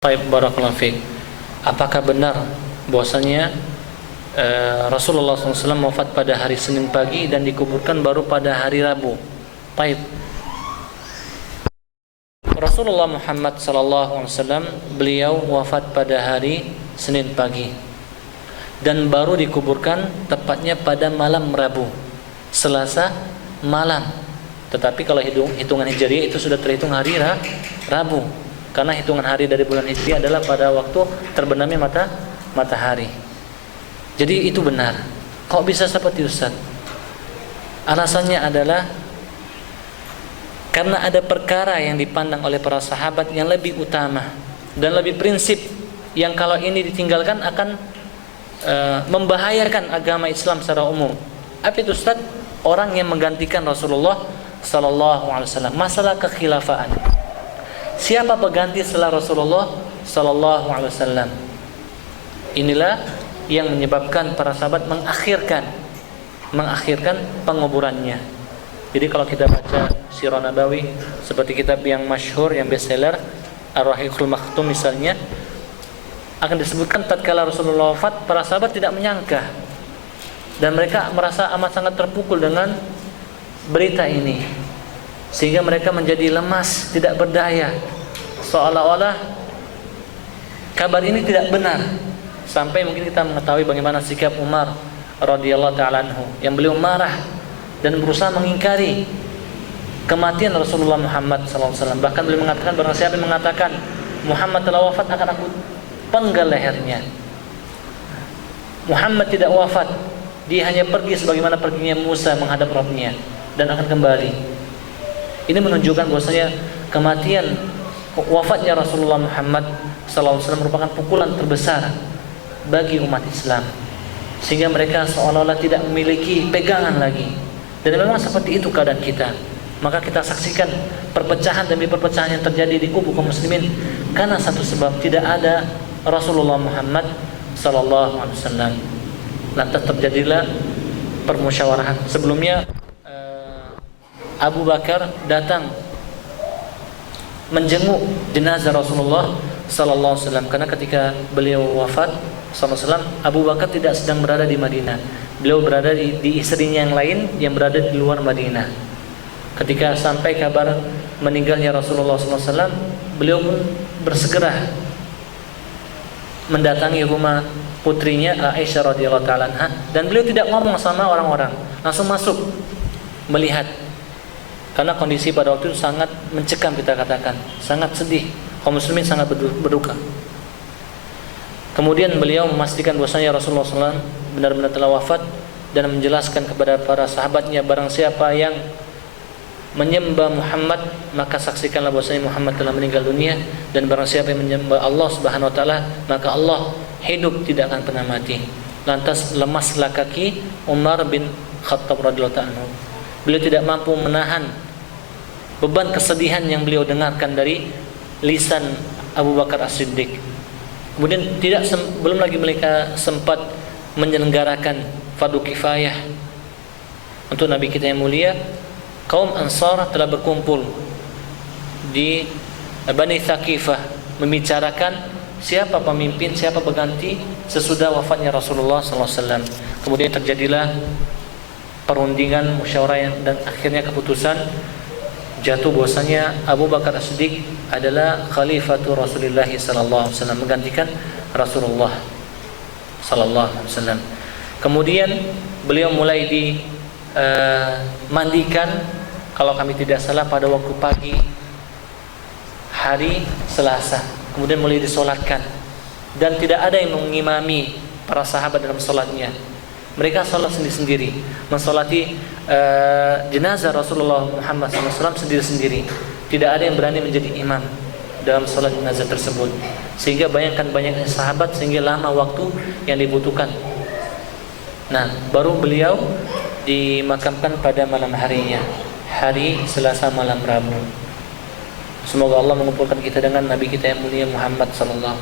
Baik, barakallahu fiik. Apakah benar bahwasanya Rasulullah SAW wafat pada hari Senin pagi dan dikuburkan baru pada hari Rabu? Baik. Rasulullah Muhammad SAW beliau wafat pada hari Senin pagi dan baru dikuburkan tepatnya pada malam Rabu, Selasa malam. Tetapi kalau hitungan Hijriah itu sudah terhitung hari Rabu, karena hitungan hari dari bulan Hijriah adalah pada waktu terbenamnya matahari. Jadi itu benar. Kok bisa seperti Ustaz? Alasannya adalah karena ada perkara yang dipandang oleh para sahabat yang lebih utama dan lebih prinsip, yang kalau ini ditinggalkan akan membahayakan agama Islam secara umum. Apa itu Ustaz? Orang yang menggantikan Rasulullah sallallahu alaihi wasallam, masalah kekhilafaan. Siapa pengganti setelah Rasulullah sallallahu alaihi wasallam? Inilah yang menyebabkan para sahabat mengakhirkan penguburannya. Jadi kalau kita baca Sirah Nabawi seperti kitab yang masyhur, yang bestseller Ar-Rahiqul Maktum misalnya, akan disebutkan tatkala Rasulullah wafat, para sahabat tidak menyangka dan mereka merasa amat sangat terpukul dengan berita ini, sehingga mereka menjadi lemas, tidak berdaya, seolah-olah kabar ini tidak benar. Sampai mungkin kita mengetahui bagaimana sikap Umar radhiyallahu ta'ala anhu, yang beliau marah dan berusaha mengingkari kematian Rasulullah Muhammad SAW. Bahkan beliau mengatakan, barang siapa yang mengatakan Muhammad telah wafat, akan aku penggal lehernya. Muhammad tidak wafat, dia hanya pergi sebagaimana perginya Musa menghadap Rabbnya dan akan kembali. Ini menunjukkan bahwasanya kematian, wafatnya Rasulullah Muhammad SAW merupakan pukulan terbesar bagi umat Islam, sehingga mereka seolah-olah tidak memiliki pegangan lagi. Dan memang seperti itu keadaan kita. Maka kita saksikan perpecahan demi perpecahan yang terjadi di kubu kaum muslimin karena satu sebab, tidak ada Rasulullah Muhammad sallallahu alaihi wasallam. Lantas terjadilah permusyawarahan. Sebelumnya Abu Bakar datang menjenguk jenazah Rasulullah sallallahu alaihi wasallam, karena ketika beliau wafat sallallahu alaihi wasallam, Abu Bakar tidak sedang berada di Madinah. Beliau berada di istrinya yang lain yang berada di luar Madinah. Ketika sampai kabar meninggalnya Rasulullah sallallahu alaihi wasallam, beliau pun bersegera mendatangi rumah putrinya Aisyah radhiyallahu taala anha, dan beliau tidak ngomong sama orang-orang, langsung masuk melihat. Karena kondisi pada waktu itu sangat mencekam, kita katakan sangat sedih, kaum muslimin sangat berduka. Kemudian beliau memastikan bahwasanya Rasulullah SAW benar-benar telah wafat dan menjelaskan kepada para sahabatnya, barang siapa yang menyembah Muhammad, maka saksikanlah bahwasanya Muhammad telah meninggal dunia, dan barang siapa yang menyembah Allah Subhanahu wa taala, maka Allah hidup, tidak akan pernah mati. Lantas lemaslah kaki Umar bin Khattab radhiyallahu anhu. Beliau tidak mampu menahan beban kesedihan yang beliau dengarkan dari lisan Abu Bakar As-Siddiq. Kemudian belum lagi mereka sempat menyelenggarakan fardu kifayah untuk Nabi kita yang mulia. Kaum Ansar telah berkumpul di Bani Thaqifah membicarakan siapa pemimpin, siapa pengganti sesudah wafatnya Rasulullah SAW. Kemudian terjadilah perundingan, musyawarah, dan akhirnya keputusan jatuh bahwasanya Abu Bakar As-Siddiq adalah khalifatu Rasulullah sallallahu alaihi wasallam, menggantikan Rasulullah sallallahu alaihi wasallam. Kemudian beliau mulai dimandikan, kalau kami tidak salah pada waktu pagi hari Selasa. Kemudian mulai disolatkan, dan tidak ada yang mengimami para sahabat dalam solatnya. Mereka sholat sendiri-sendiri, mensolati jenazah Rasulullah Muhammad SAW sendiri-sendiri. Tidak ada yang berani menjadi imam dalam sholat jenazah tersebut. Sehingga bayangkan banyaknya sahabat, sehingga lama waktu yang dibutuhkan. Nah, baru beliau dimakamkan pada malam harinya, hari Selasa malam Rabu. Semoga Allah mengumpulkan kita dengan Nabi kita yang mulia Muhammad SAW.